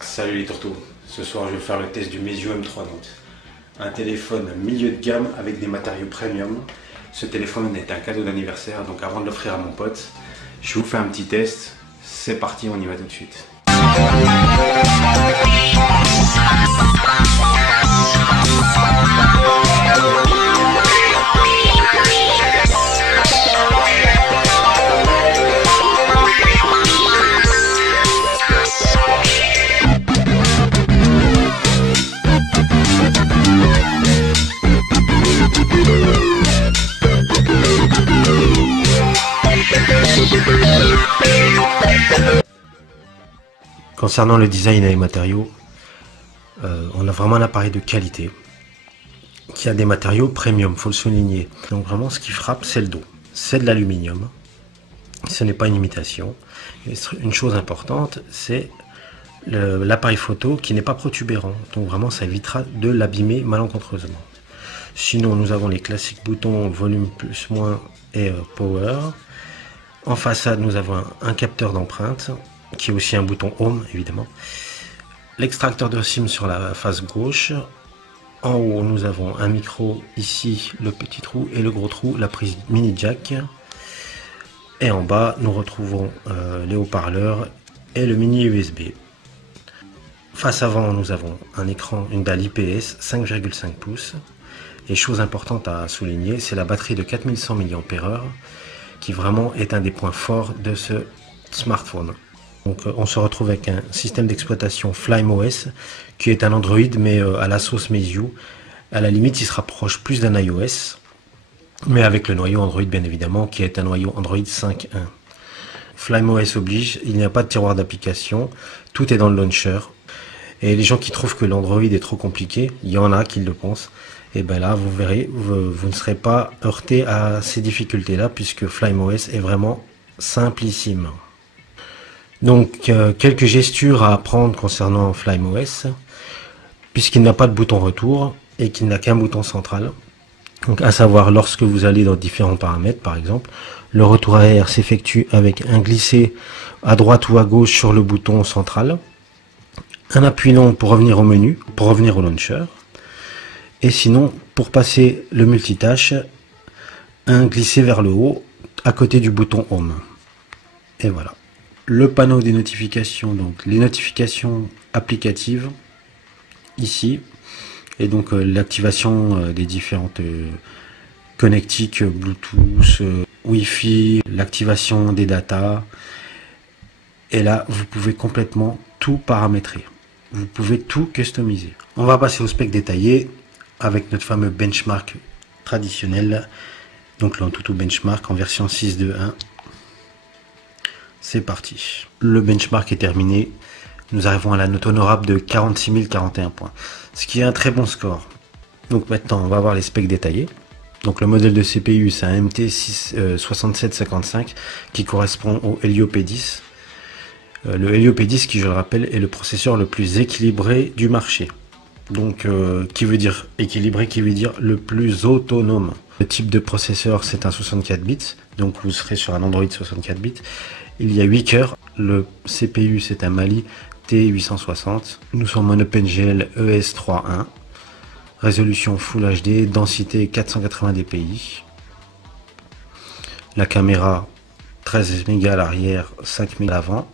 Salut les tourteaux, ce soir je vais faire le test du Meizu M3 Note. Un téléphone milieu de gamme avec des matériaux premium. Ce téléphone est un cadeau d'anniversaire, donc avant de l'offrir à mon pote, je vous fais un petit test. C'est parti, on y va tout de suite. Concernant le design et les matériaux, on a vraiment un appareil de qualité qui a des matériaux premium, faut le souligner. Donc vraiment ce qui frappe, c'est le dos. C'est de l'aluminium, ce n'est pas une imitation. Et une chose importante, c'est l'appareil photo qui n'est pas protubérant. Donc vraiment ça évitera de l'abîmer malencontreusement. Sinon nous avons les classiques boutons volume plus moins et power. En façade nous avons un capteur d'empreinte qui est aussi un bouton home évidemment. L'extracteur de SIM sur la face gauche. En haut nous avons un micro ici, le petit trou et le gros trou, la prise mini jack. Et en bas nous retrouvons les haut-parleurs et le mini USB. Face avant nous avons un écran, une dalle IPS 5,5 pouces. Et chose importante à souligner, c'est la batterie de 4100 mAh qui vraiment est un des points forts de ce smartphone. Donc on se retrouve avec un système d'exploitation FlymeOS qui est un Android mais à la sauce Meizu. À la limite il se rapproche plus d'un iOS, mais avec le noyau Android bien évidemment qui est un noyau Android 5.1. FlymeOS oblige, il n'y a pas de tiroir d'application, tout est dans le launcher. Et les gens qui trouvent que l'Android est trop compliqué, il y en a qui le pensent, et bien là vous verrez, vous ne serez pas heurté à ces difficultés là puisque FlymeOS est vraiment simplissime. Donc quelques gestures à apprendre concernant FlymeOS, puisqu'il n'a pas de bouton retour et qu'il n'a qu'un bouton central. Donc à savoir lorsque vous allez dans différents paramètres par exemple, le retour arrière s'effectue avec un glisser à droite ou à gauche sur le bouton central, un appui long pour revenir au menu, pour revenir au launcher, et sinon pour passer le multitâche, un glisser vers le haut à côté du bouton home. Et voilà. Le panneau des notifications, donc les notifications applicatives ici, et donc l'activation des différentes connectiques Bluetooth, Wi-Fi, l'activation des datas, et là vous pouvez complètement tout paramétrer, vous pouvez tout customiser. On va passer au spec détaillé avec notre fameux benchmark traditionnel, donc l'Antutu benchmark en version 6.2.1. C'est parti. Le benchmark est terminé. Nous arrivons à la note honorable de 46 041 points. Ce qui est un très bon score. Donc maintenant, on va voir les specs détaillés. Donc le modèle de CPU, c'est un MT 6755 qui correspond au Helio P10. Le Helio P10 qui, je le rappelle, est le processeur le plus équilibré du marché. Donc qui veut dire équilibré, qui veut dire le plus autonome. Le type de processeur, c'est un 64 bits. Donc vous serez sur un Android 64 bits. Il y a 8 cœurs, le CPU c'est un Mali T860, nous sommes en OpenGL ES3.1, résolution Full HD, densité 480 dpi, la caméra 13 mégas à l'arrière, 5 mégas à l'avant,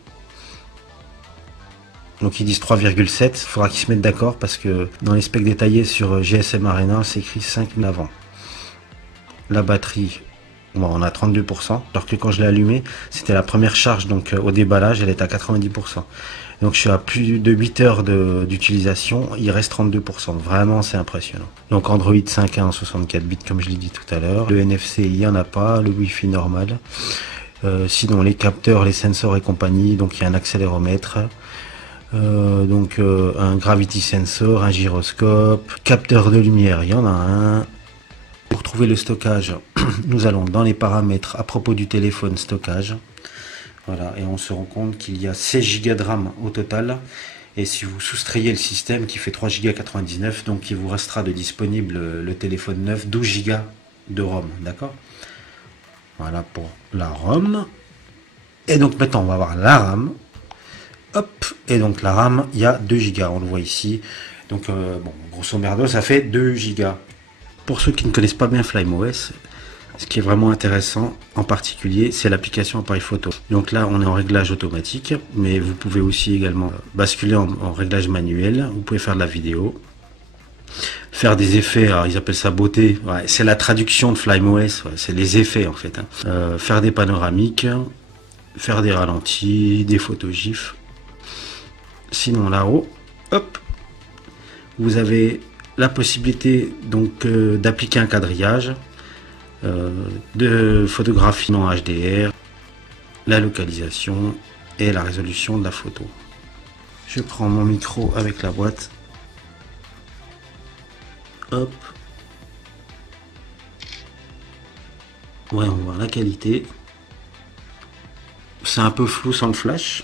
donc ils disent 3,7, il faudra qu'ils se mettent d'accord parce que dans les specs détaillés sur GSM Arena c'est écrit 5 000 avant. La batterie, bon, on a 32%, alors que quand je l'ai allumé, c'était la première charge, donc au déballage, elle est à 90%. Donc je suis à plus de 8 heures d'utilisation, il reste 32%. Vraiment, c'est impressionnant. Donc Android 5.1 en 64 bits, comme je l'ai dit tout à l'heure. Le NFC, il n'y en a pas, le Wi-Fi normal. Sinon, les capteurs, les sensors et compagnie, donc il y a un accéléromètre. Un gravity sensor, un gyroscope, capteur de lumière, il y en a un. Pour trouver le stockage, nous allons dans les paramètres à propos du téléphone stockage. Voilà, et on se rend compte qu'il y a 16 Go de RAM au total. Et si vous soustrayez le système qui fait 3,99 Go, donc il vous restera de disponible le téléphone neuf 12 Go de ROM, d'accord? Voilà pour la ROM. Et donc maintenant on va voir la RAM. Hop, et donc la RAM, il y a 2 Go, on le voit ici. Donc bon, grosso merdo, ça fait 2 Go. Pour ceux qui ne connaissent pas bien FlymeOS, ce qui est vraiment intéressant en particulier, c'est l'application appareil photo. Donc là, on est en réglage automatique, mais vous pouvez aussi également basculer en réglage manuel. Vous pouvez faire de la vidéo, faire des effets, alors ils appellent ça beauté, ouais, c'est la traduction de FlymeOS, ouais, c'est les effets en fait. Hein. Faire des panoramiques, faire des ralentis, des photos GIF. Sinon là-haut, hop, vous avez la possibilité donc d'appliquer un quadrillage, de photographie en HDR, la localisation et la résolution de la photo. Je prends mon micro avec la boîte. Hop. Ouais, on voit la qualité. C'est un peu flou sans le flash.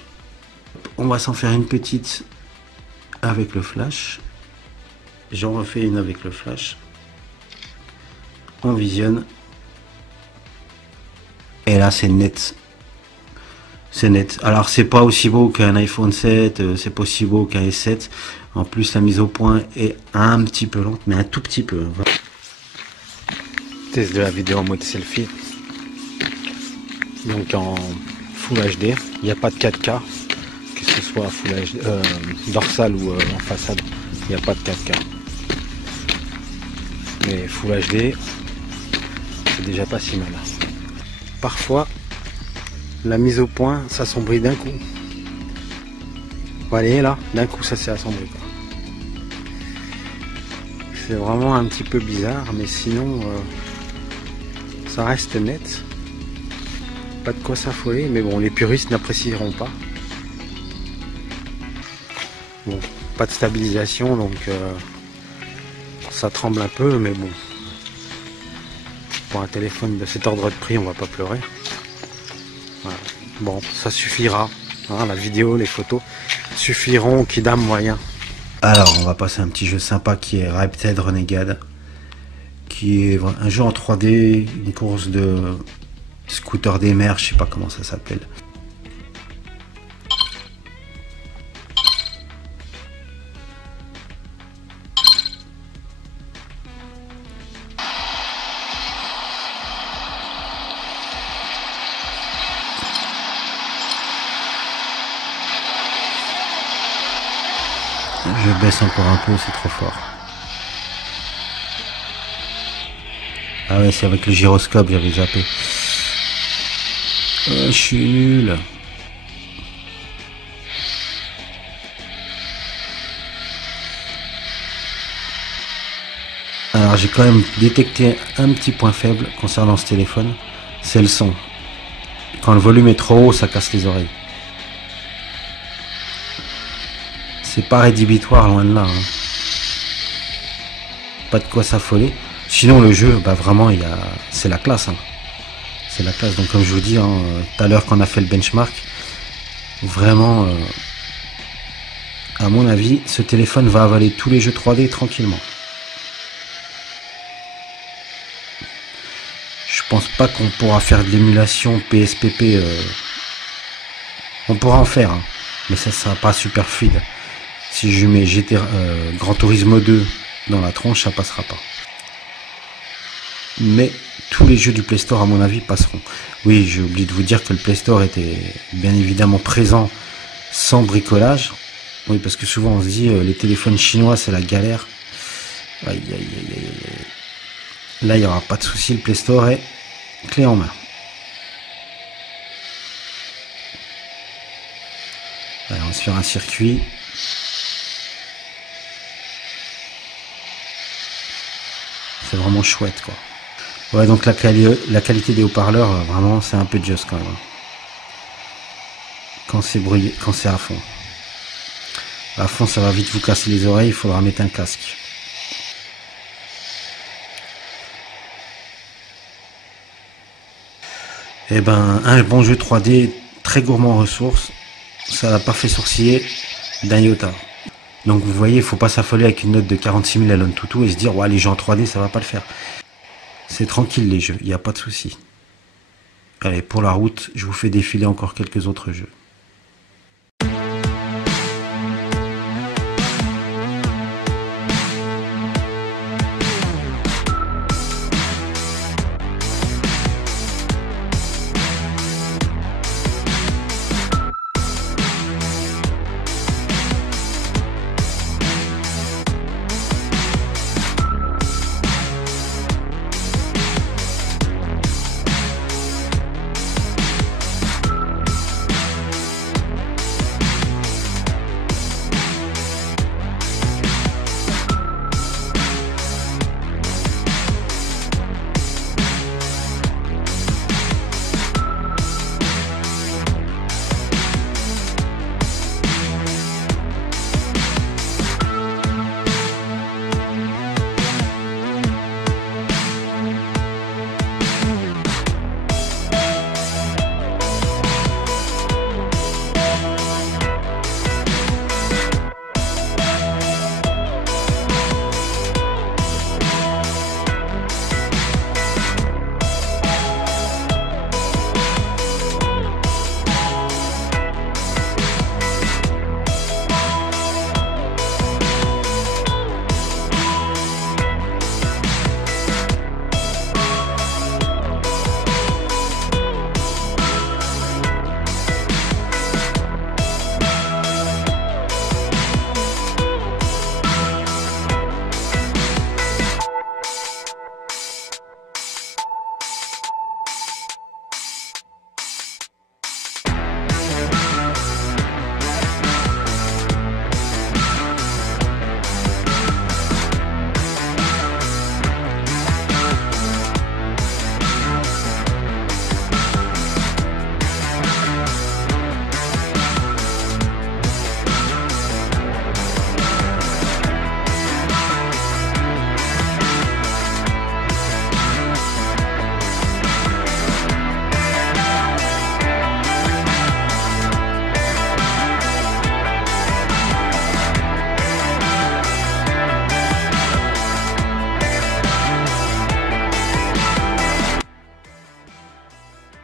On va s'en faire une petite avec le flash. J'en refais une avec le flash. On visionne. Et là, c'est net. C'est net. Alors, c'est pas aussi beau qu'un iPhone 7, c'est pas aussi beau qu'un S7. En plus, la mise au point est un petit peu lente, mais un tout petit peu. Test de la vidéo en mode selfie. Donc en Full HD. Il n'y a pas de 4K. Que ce soit Full HD, dorsal ou en façade. Il n'y a pas de 4K. Mais Full HD, c'est déjà pas si mal. Parfois, la mise au point s'assombrit d'un coup. Vous voyez là, d'un coup ça s'est assombri. C'est vraiment un petit peu bizarre, mais sinon ça reste net. Pas de quoi s'affoler, mais bon, les puristes n'apprécieront pas. Bon, pas de stabilisation, donc ça tremble un peu, mais bon. Pour un téléphone de cet ordre de prix, on va pas pleurer. Voilà. Bon, ça suffira. Hein, la vidéo, les photos suffiront au kidam moyen. Alors, on va passer à un petit jeu sympa qui est Riptide Renegade, qui est un jeu en 3D, une course de scooter des mers, je sais pas comment ça s'appelle. Je baisse encore un peu, c'est trop fort. Ah ouais, c'est avec le gyroscope, j'avais zappé. Je suis nul. Alors j'ai quand même détecté un petit point faible concernant ce téléphone, c'est le son. Quand le volume est trop haut, ça casse les oreilles. C'est pas rédhibitoire, loin de là. Hein. Pas de quoi s'affoler. Sinon le jeu, bah vraiment, c'est la classe. Hein. C'est la classe. Donc comme je vous dis, hein, tout à l'heure qu'on a fait le benchmark, vraiment, à mon avis, ce téléphone va avaler tous les jeux 3D tranquillement. Je pense pas qu'on pourra faire de l'émulation PSPP. On pourra en faire, hein, mais ça sera pas super fluide. Si je mets Gran Turismo 2 dans la tronche, ça passera pas. Mais tous les jeux du Play Store, à mon avis, passeront. Oui, j'ai oublié de vous dire que le Play Store était bien évidemment présent sans bricolage. Oui, parce que souvent on se dit les téléphones chinois, c'est la galère. Aïe, aïe, aïe, aïe, aïe. Là, il n'y aura pas de souci, le Play Store est clé en main. Allez, on va se faire un circuit. C'est vraiment chouette, quoi. Ouais, donc la qualité des haut-parleurs, vraiment, c'est un peu juste quand même. Quand c'est brouillé, quand c'est à fond. À fond, ça va vite vous casser les oreilles, il faudra mettre un casque. Et ben, un bon jeu 3D, très gourmand en ressources, ça n'a pas fait sourciller d'un iota. Donc vous voyez, il ne faut pas s'affoler avec une note de 46 000 à l'Antutu et se dire, ouais, les jeux en 3D, ça va pas le faire. C'est tranquille les jeux, il n'y a pas de souci. Allez, pour la route, je vous fais défiler encore quelques autres jeux.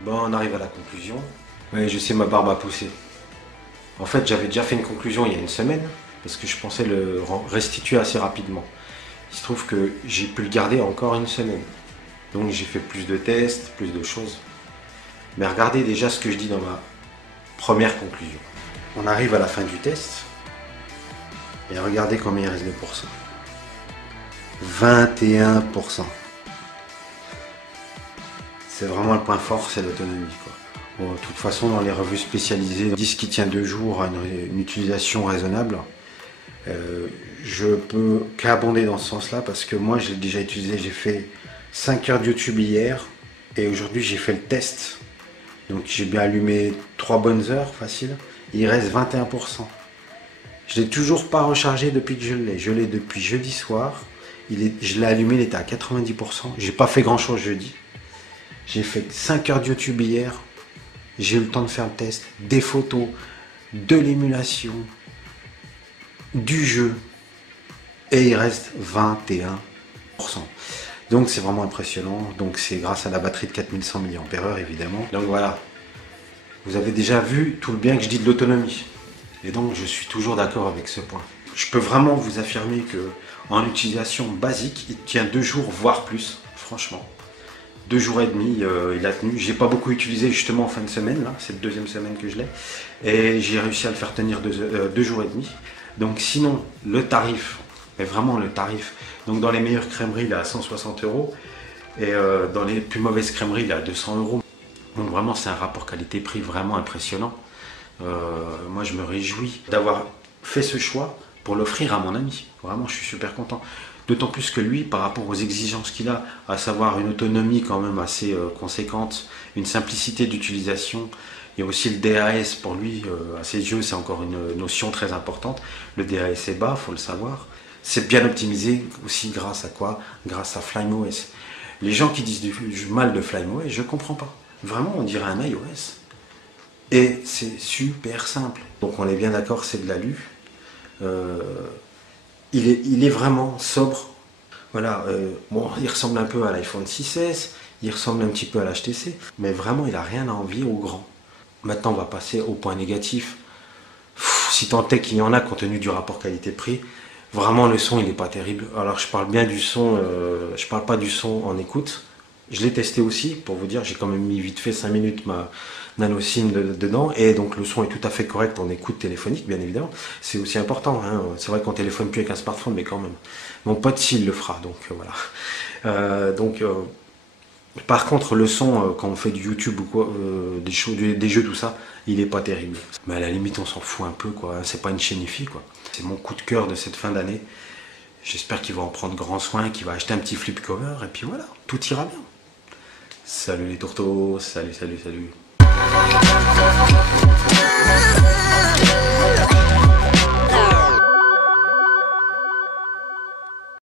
Bon, on arrive à la conclusion. Oui, je sais, ma barbe a poussé. En fait, j'avais déjà fait une conclusion il y a une semaine, parce que je pensais le restituer assez rapidement. Il se trouve que j'ai pu le garder encore une semaine. Donc j'ai fait plus de tests, plus de choses. Mais regardez déjà ce que je dis dans ma première conclusion. On arrive à la fin du test, et regardez combien il reste de pourcents. 21%. C'est vraiment le point fort, c'est l'autonomie. Bon, de toute façon, dans les revues spécialisées, ils disent qu'il tient 2 jours à une utilisation raisonnable. Je peux qu'abonder dans ce sens-là parce que moi, je l'ai déjà utilisé. J'ai fait 5 heures de YouTube hier et aujourd'hui, j'ai fait le test. Donc, j'ai bien allumé 3 bonnes heures, facile. Il reste 21%. Je ne l'ai toujours pas rechargé depuis que je l'ai. Je l'ai depuis jeudi soir. Je l'ai allumé, il était à 90%. J'ai pas fait grand-chose jeudi. J'ai fait 5 heures de YouTube hier. J'ai eu le temps de faire le test, des photos, de l'émulation, du jeu. Et il reste 21%. Donc c'est vraiment impressionnant. Donc c'est grâce à la batterie de 4100 mAh évidemment. Donc voilà. Vous avez déjà vu tout le bien que je dis de l'autonomie. Et donc je suis toujours d'accord avec ce point. Je peux vraiment vous affirmer que en utilisation basique, il tient 2 jours, voire plus, franchement. 2 jours et demi, il a tenu. J'ai pas beaucoup utilisé justement en fin de semaine, là, c'est la 2e semaine que je l'ai. Et j'ai réussi à le faire tenir 2 jours et demi. Donc sinon, le tarif, mais vraiment le tarif. Donc dans les meilleures crèmeries, il est à 160 €. Et dans les plus mauvaises crèmeries, il est à 200 €. Donc vraiment, c'est un rapport qualité-prix vraiment impressionnant. Moi, je me réjouis d'avoir fait ce choix pour l'offrir à mon ami. Vraiment, je suis super content. D'autant plus que lui, par rapport aux exigences qu'il a, à savoir une autonomie quand même assez conséquente, une simplicité d'utilisation, il y a aussi le DAS pour lui, à ses yeux, c'est encore une notion très importante. Le DAS est bas, il faut le savoir. C'est bien optimisé aussi grâce à quoi? Grâce à FlymeOS. Les gens qui disent du mal de FlymeOS, je ne comprends pas. Vraiment, on dirait un iOS. Et c'est super simple. Donc on est bien d'accord, c'est de l'alu. Il est vraiment sobre. Voilà, bon, il ressemble un peu à l'iPhone 6S. Il ressemble un petit peu à l'HTC, mais vraiment, il n'a rien à envier au grand. Maintenant, on va passer au point négatif. Si tant est qu'il y en a, compte tenu du rapport qualité-prix, vraiment, le son, il n'est pas terrible. Alors, je parle bien du son, je parle pas du son en écoute. Je l'ai testé aussi, pour vous dire, j'ai quand même mis vite fait 5 minutes ma nano SIM dedans, et donc le son est tout à fait correct en écoute téléphonique, bien évidemment. C'est aussi important, hein. C'est vrai qu'on téléphone plus avec un smartphone, mais quand même. Mon pote, s'il le fera, donc voilà. Par contre, le son, quand on fait du YouTube ou quoi, des jeux, tout ça, il est pas terrible. Mais à la limite, on s'en fout un peu, quoi. C'est pas une chaîne IFI, quoi. C'est mon coup de cœur de cette fin d'année. J'espère qu'il va en prendre grand soin, qu'il va acheter un petit flip cover, et puis voilà, tout ira bien. Salut les tourteaux, salut, salut, salut.